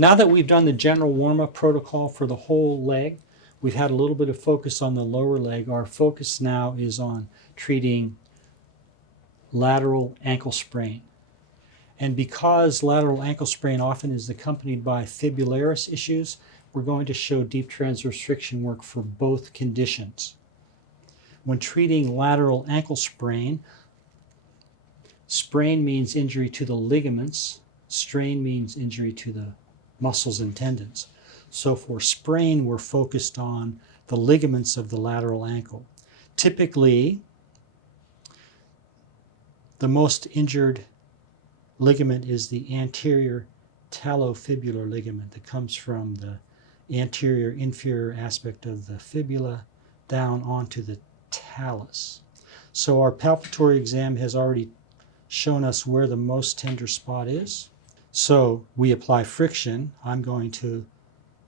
Now that we've done the general warm-up protocol for the whole leg, we've had a little bit of focus on the lower leg. Our focus now is on treating lateral ankle sprain. And because lateral ankle sprain often is accompanied by fibularis issues, we're going to show deep transverse friction work for both conditions. When treating lateral ankle sprain, sprain means injury to the ligaments, strain means injury to the muscles and tendons. So for sprain, we're focused on the ligaments of the lateral ankle. Typically, the most injured ligament is the anterior talofibular ligament that comes from the anterior inferior aspect of the fibula down onto the talus. So our palpatory exam has already shown us where the most tender spot is. So we apply friction. I'm going to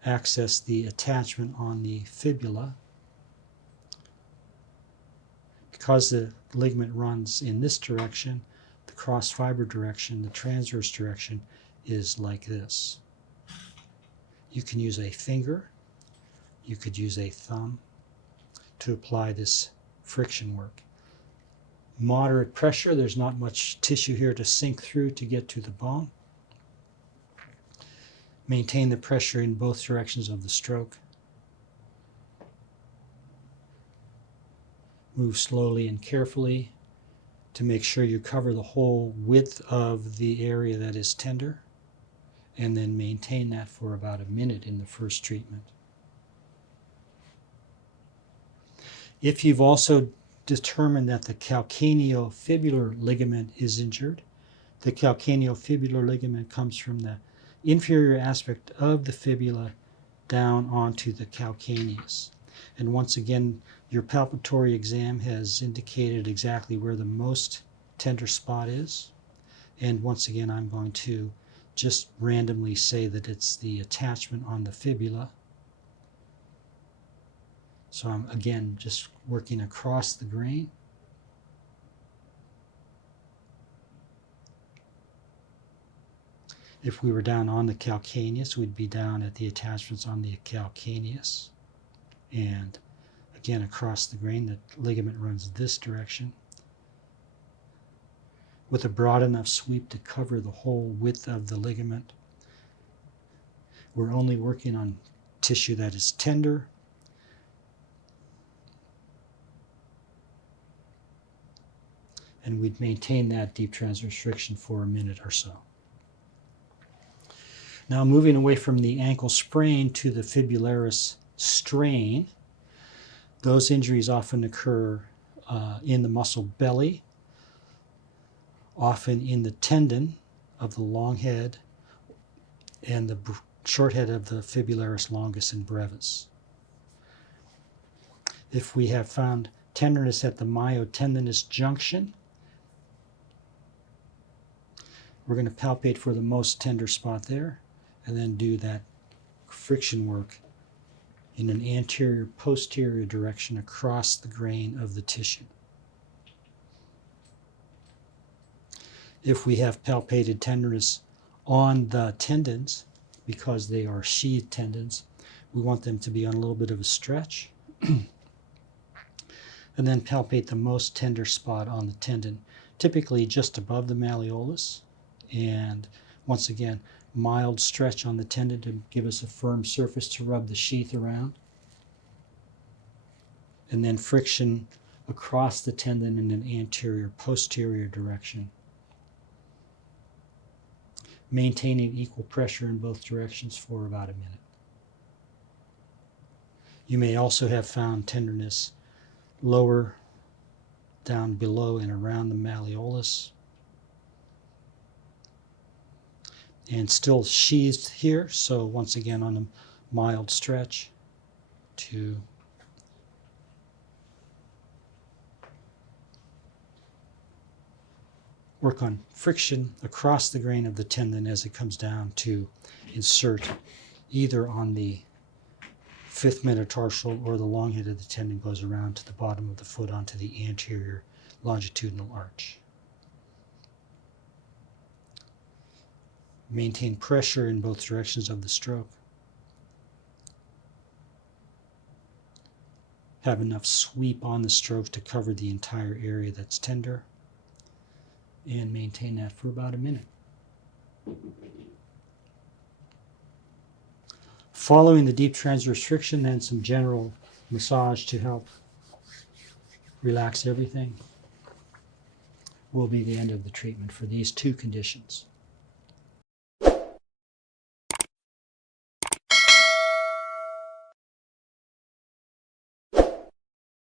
access the attachment on the fibula. Because the ligament runs in this direction, the cross fiber direction, the transverse direction is like this. You can use a finger, you could use a thumb to apply this friction work. Moderate pressure, there's not much tissue here to sink through to get to the bone. Maintain the pressure in both directions of the stroke. Move slowly and carefully to make sure you cover the whole width of the area that is tender, and then maintain that for about a minute in the first treatment. If you've also determined that the calcaneofibular ligament is injured, the calcaneofibular ligament comes from the inferior aspect of the fibula down onto the calcaneus. And once again, your palpatory exam has indicated exactly where the most tender spot is. And once again, I'm going to just randomly say that it's the attachment on the fibula. So I'm again just working across the grain. If we were down on the calcaneus, we'd be down at the attachments on the calcaneus. And again, across the grain, the ligament runs this direction with a broad enough sweep to cover the whole width of the ligament. We're only working on tissue that is tender. And we'd maintain that deep transverse friction for a minute or so. Now moving away from the ankle sprain to the fibularis strain, those injuries often occur in the muscle belly, often in the tendon of the long head and the short head of the fibularis longus and brevis. If we have found tenderness at the myotendinous junction, we're going to palpate for the most tender spot there and then do that friction work in an anterior-posterior direction across the grain of the tissue. If we have palpated tenderness on the tendons, because they are sheathed tendons, we want them to be on a little bit of a stretch. And then palpate the most tender spot on the tendon, typically just above the malleolus. And once again, mild stretch on the tendon to give us a firm surface to rub the sheath around. And then friction across the tendon in an anterior-posterior direction. Maintaining equal pressure in both directions for about a minute. You may also have found tenderness lower down below and around the malleolus. And still sheathed here, so once again on a mild stretch to work on friction across the grain of the tendon as it comes down to insert either on the fifth metatarsal or the long head of the tendon goes around to the bottom of the foot onto the anterior longitudinal arch. Maintain pressure in both directions of the stroke. Have enough sweep on the stroke to cover the entire area that's tender. And maintain that for about a minute. Following the deep transverse friction, then some general massage to help relax everything will be the end of the treatment for these two conditions.